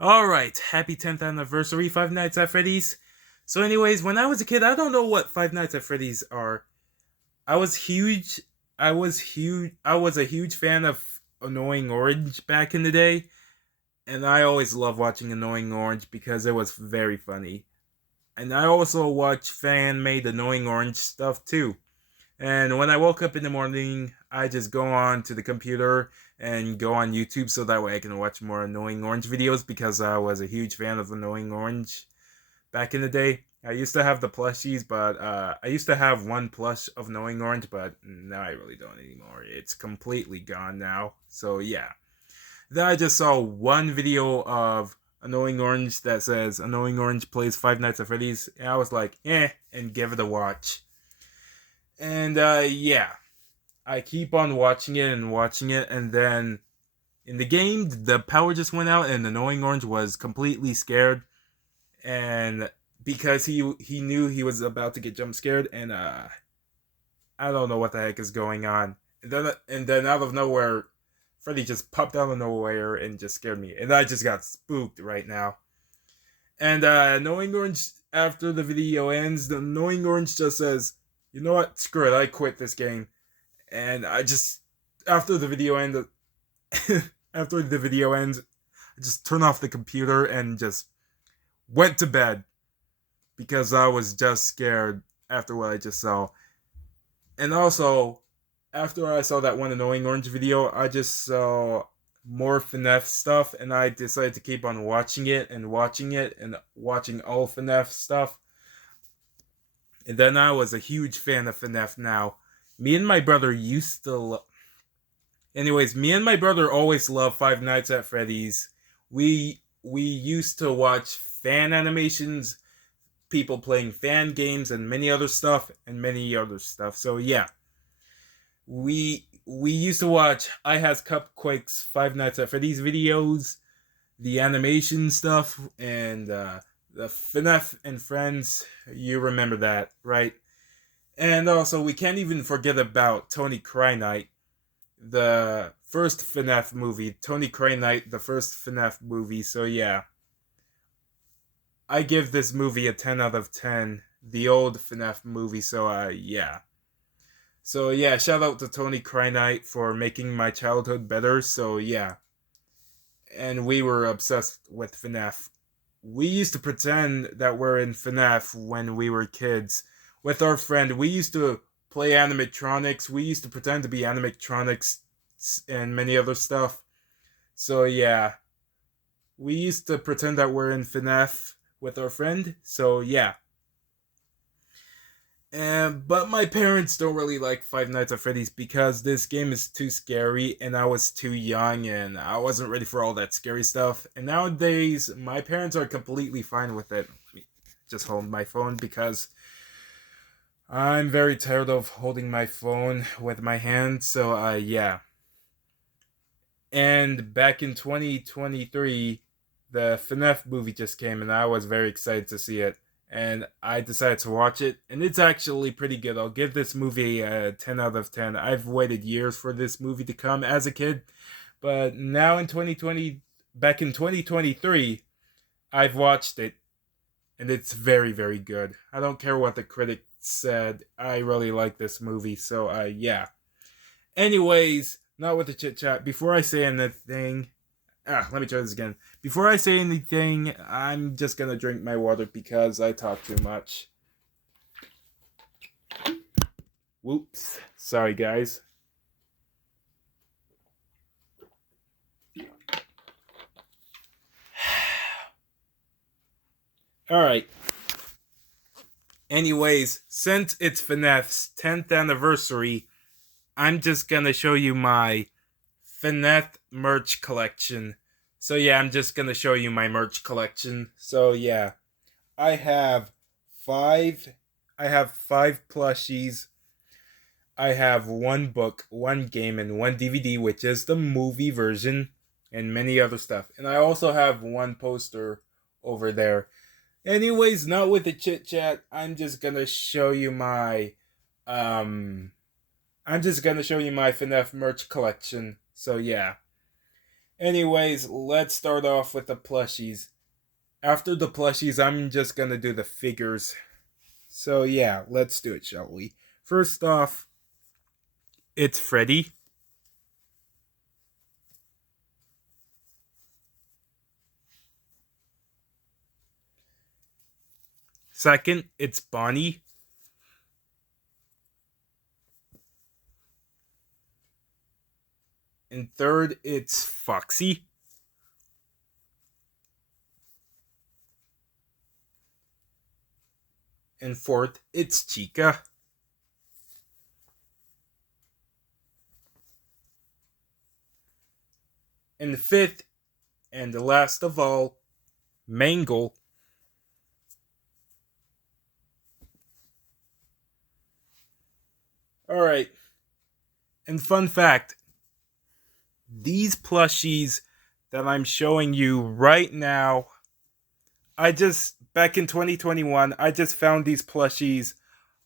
Alright, happy 10th anniversary, Five Nights at Freddy's. So, anyways, when I was a kid, I don't know what Five Nights at Freddy's are. I was huge. I was a huge fan of Annoying Orange back in the day, and I always loved watching Annoying Orange because it was very funny. And I also watch fan made Annoying Orange stuff too. And when I woke up in the morning, I just go on to the computer and go on YouTube so that way I can watch more Annoying Orange videos because I was a huge fan of Annoying Orange back in the day. I used to have the plushies, but I used to have one plush of Annoying Orange, but now I really don't anymore. It's completely gone now. So yeah. Then I just saw one video of Annoying Orange that says Annoying Orange plays Five Nights at Freddy's, and I was like, and give it a watch. And yeah, I keep on watching it, and then in the game, the power just went out, and Annoying Orange was completely scared, and because he knew he was about to get jump scared, and I don't know what the heck is going on. And then out of nowhere, Freddy just popped out of nowhere and just scared me, and I just got spooked right now. And Annoying Orange, after the video ends, the Annoying Orange just says, "You know what? Screw it. I quit this game." And I just after the video ended, after the video ends, I just turned off the computer and just went to bed because I was just scared after what I just saw. And also, after I saw that one Annoying Orange video, I just saw more fnaf stuff, and I decided to keep on watching it and watching it and watching all fnaf stuff. And then I was a huge fan of fnaf now. Me and my brother used to Anyways, me and my brother always loved Five Nights at Freddy's. We used to watch fan animations, people playing fan games, and many other stuff, and many other stuff. So yeah, we used to watch I Has Cupquakes Five Nights at Freddy's videos, the animation stuff, and the FNAF and Friends. You remember that, right? And also, we can't even forget about Tony Cry Night, the first FNAF movie, Tony Cray Night, the first FNAF movie. So yeah, I give this movie a 10 out of 10. The old FNAF movie. So yeah. So yeah, shout out to Tony Cray Night for making my childhood better. So yeah, and we were obsessed with FNAF. We used to pretend that we're in FNAF when we were kids with our friend. We used to play animatronics. We used to pretend to be animatronics and many other stuff. So yeah, we used to pretend that we're in FNAF with our friend. So yeah. But my parents don't really like Five Nights at Freddy's because this game is too scary, and I was too young, and I wasn't ready for all that scary stuff. And nowadays, my parents are completely fine with it. Let me just hold my phone because I'm very tired of holding my phone with my hand. So yeah. And back in 2023, the FNAF movie just came, and I was very excited to see it. And I decided to watch it, and it's actually pretty good. I'll give this movie a 10 out of 10. I've waited years for this movie to come as a kid, but now in 2020, back in 2023, I've watched it, and it's very, very good. I don't care what the critics said. I really like this movie, so yeah. Anyways, not with the chit chat. Before I say anything, let me try this again. Before I say anything, I'm just gonna drink my water because I talk too much. Whoops. Sorry, guys. Alright. Anyways, since it's FNAF's 10th anniversary, I'm just gonna show you my FNAF merch collection. So yeah, I'm just gonna show you my merch collection. So yeah, I have five. I have five plushies. I have one book, one game, and one DVD, which is the movie version, and many other stuff. And I also have one poster over there. Anyways, not with the chit chat. Um I'm just gonna show you my FNAF merch collection. So yeah. Anyways, let's start off with the plushies. After the plushies, I'm just gonna do the figures. So yeah, let's do it, shall we? First off, it's Freddy. Second, it's Bonnie. And third, it's Foxy. And fourth, it's Chica. And fifth, and the last of all, Mangle. Alright. And fun fact, these plushies that I'm showing you right now, back in 2021, I just found these plushies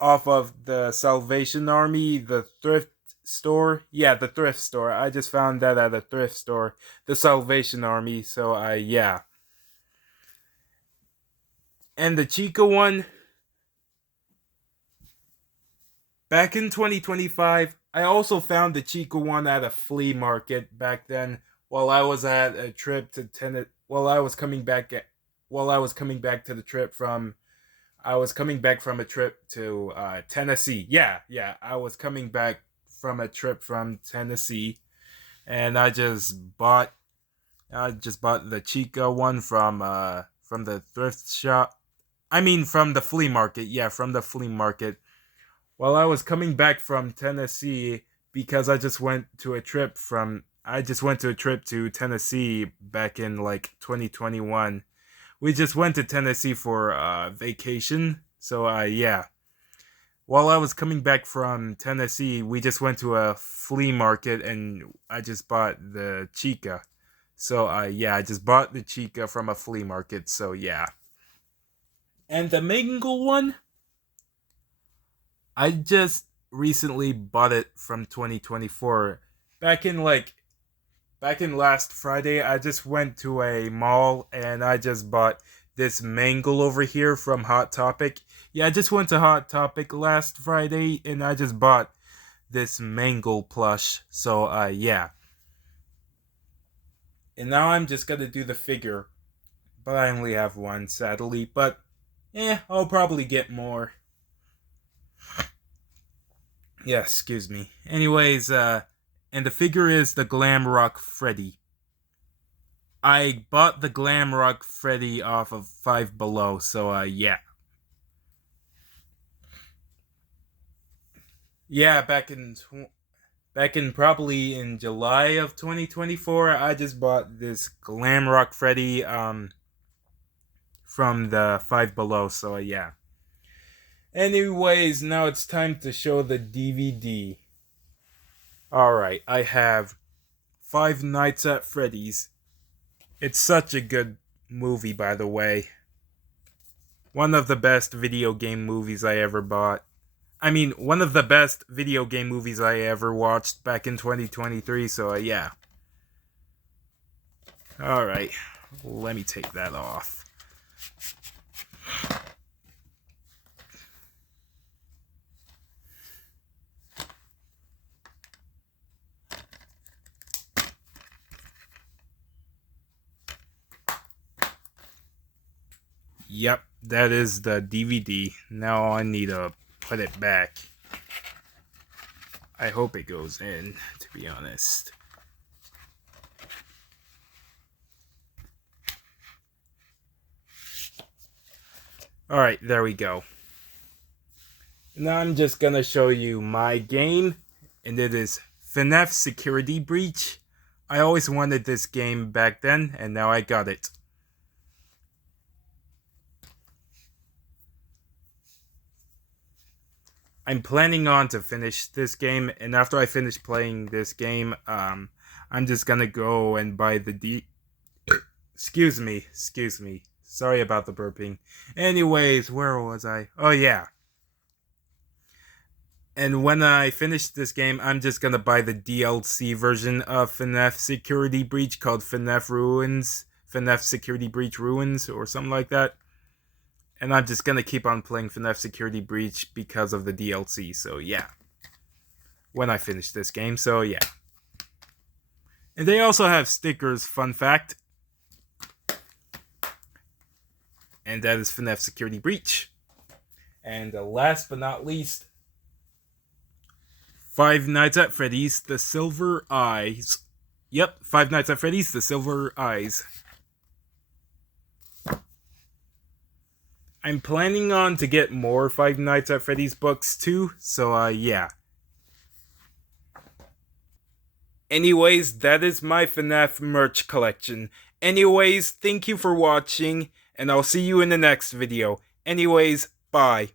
off of the Salvation Army, the thrift store. Yeah, the thrift store. I just found that at a thrift store, the Salvation Army. So yeah. And the Chica one, back in 2025, I also found the Chica one at a flea market back then while I was at a trip to while I was coming back to the trip from I was coming back from a trip to Tennessee. Yeah, I was coming back from a trip from Tennessee, and I just bought the Chica one from the thrift shop. I mean, from the flea market. Yeah, from the flea market. While I was coming back from Tennessee, because I just went to a trip to Tennessee back in like 2021. We just went to Tennessee for vacation. So yeah. While I was coming back from Tennessee, we just went to a flea market and I just bought the Chica. So yeah, I just bought the Chica from a flea market. So yeah. And the Mangle one, I just recently bought it from 2024. Back in like back in last Friday, I just went to a mall and I just bought this mangle over here from Hot Topic. Yeah, I just went to Hot Topic last Friday and I just bought this mangle plush. So yeah. And now I'm just gonna do the figure. But I only have one, sadly. But I'll probably get more. Yeah, excuse me. Anyways, and the figure is the Glam Rock Freddy. I bought the Glam Rock Freddy off of Five Below, so yeah. Yeah, back in probably in July of 2024, I just bought this Glam Rock Freddy from the Five Below, so yeah. Anyways, now it's time to show the DVD. Alright, I have Five Nights at Freddy's. It's such a good movie, by the way. One of the best video game movies I ever bought. I mean, one of the best video game movies I ever watched back in 2023, so yeah. Alright, let me take that off. Yep, that is the DVD. Now I need to put it back. I hope it goes in, to be honest. Alright, there we go. Now I'm just gonna show you my game, and it is fnaf Security Breach. I always wanted this game back then, and now I got it. I'm planning on to finish this game, and after I finish playing this game, I'm just gonna go and buy the Excuse me. Sorry about the burping. Anyways, where was I? Oh yeah. And when I finish this game, I'm just gonna buy the DLC version of FNAF Security Breach called FNAF Ruins, FNAF Security Breach Ruins, or something like that. And I'm just gonna keep on playing FNAF Security Breach because of the DLC, so yeah. When I finish this game, so yeah. And they also have stickers, fun fact. And that is FNAF Security Breach. And last but not least, Five Nights at Freddy's, The Silver Eyes. Yep, Five Nights at Freddy's, The Silver Eyes. I'm planning on to get more Five Nights at Freddy's books too, so yeah. Anyways, that is my FNAF merch collection. Anyways, thank you for watching, and I'll see you in the next video. Anyways, bye.